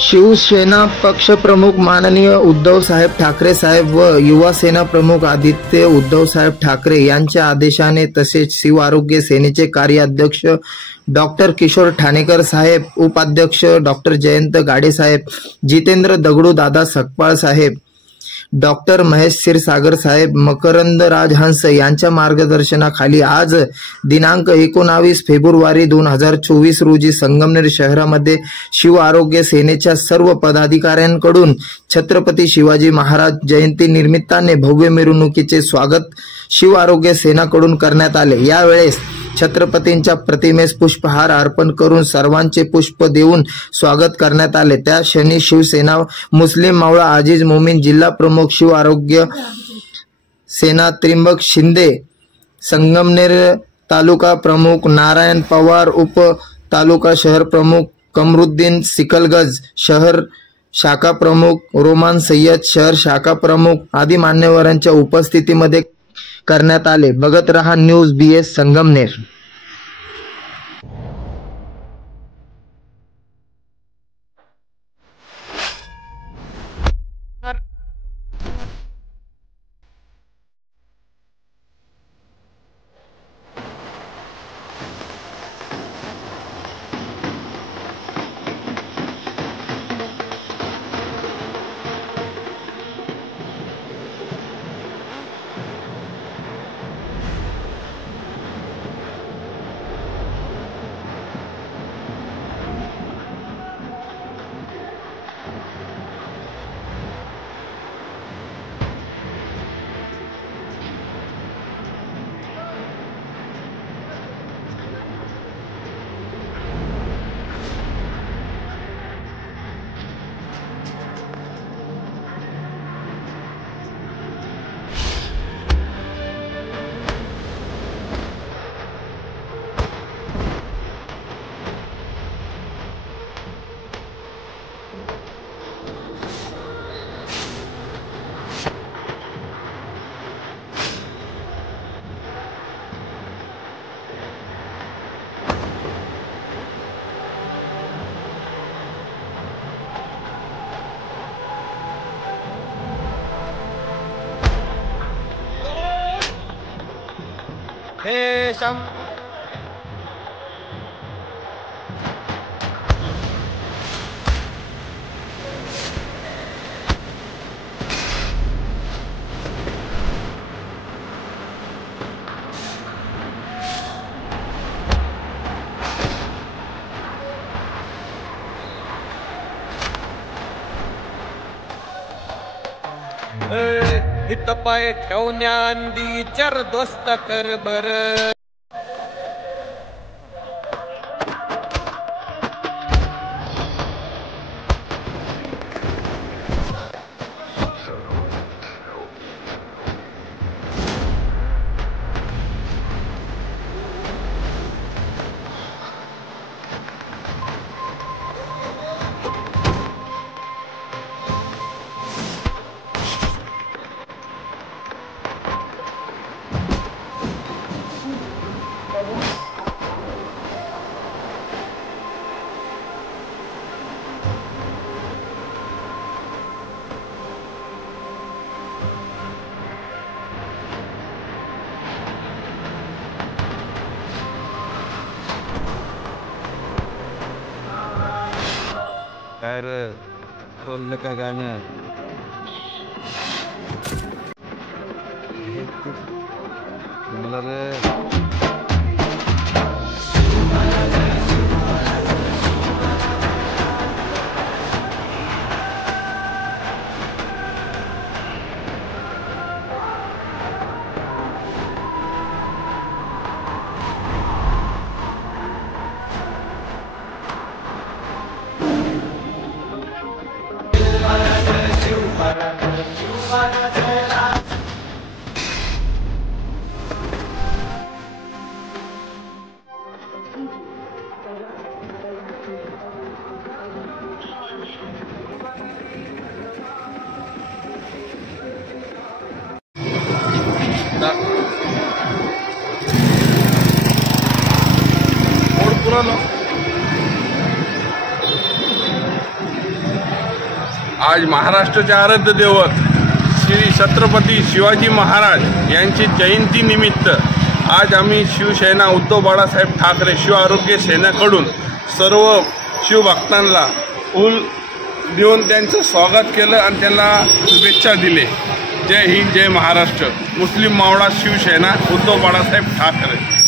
शिवसेना पक्षप्रमुख माननीय उद्धव साहेब ठाकरे साहेब व युवा सेना प्रमुख आदित्य उद्धव साहेब ठाकरे यांच्या आदेशाने तसेच शिव आरोग्य सेनेचे कार्याध्यक्ष डॉक्टर किशोर ठाणेकर साहेब, उपाध्यक्ष डॉक्टर जयंत गाडे साहेब, जितेंद्र दगडू दादा सकपाळ साहेब, डॉक्टर महेश क्षीरसागर साहेब, मकरंद राजहंस यांच्या मार्गदर्शनाखाली आज दिनांक 19 फेब्रुवारी 2024 रोजी संगमनेर शहरामध्ये शिव आरोग्य सेनेच्या सर्व पदाधिकाऱ्यांकडून छत्रपती शिवाजी महाराज जयंती निमित्ताने भव्य मिरवणुकीचे स्वागत शिव आरोग्य सेनाकडून करण्यात आले। यावेळेस छत्रपतींच्या प्रतिमेस पुष्पहार अर्पण करून सर्वांचे पुष्प देऊन स्वागत करण्यात आले। त्या क्षणी शिवसेना मुस्लिम मावळा आजीज मोमीन जिल्हा प्रमुख शिव आरोग्य सेना त्रिंबक शिंदे, संगमनेर तालुका प्रमुख नारायण पवार, उप तालुका शहर प्रमुख कमरुद्दीन सिकलगज, शहर शाखा प्रमुख रोमान सय्यद, शहर शाखा प्रमुख आदी मान्यवरांच्या उपस्थितीमध्ये करण्यात आले। बघत रहा न्यूज BS संगमनेर। हे शम हित पाय ठेवण्याआधी चार दोस्त कर बर। काय रे बोललं का गाणं मला रे पुरानो आज महाराष्ट्राचे आराध्य दैवत श्री छत्रपती शिवाजी महाराज यांची जयंती निमित्त आज आम्ही शिवसेना उद्धव बाळासाहेब ठाकरे शिव आरोग्य सेनेकडून सर्व शिवभक्तांना फूल देऊन त्यांचं स्वागत केलं आणि त्यांना शुभेच्छा दिले। जय हिंद, जय महाराष्ट्र। मुस्लिम मावळा शिवसेना उद्धव बाळासाहेब ठाकरे।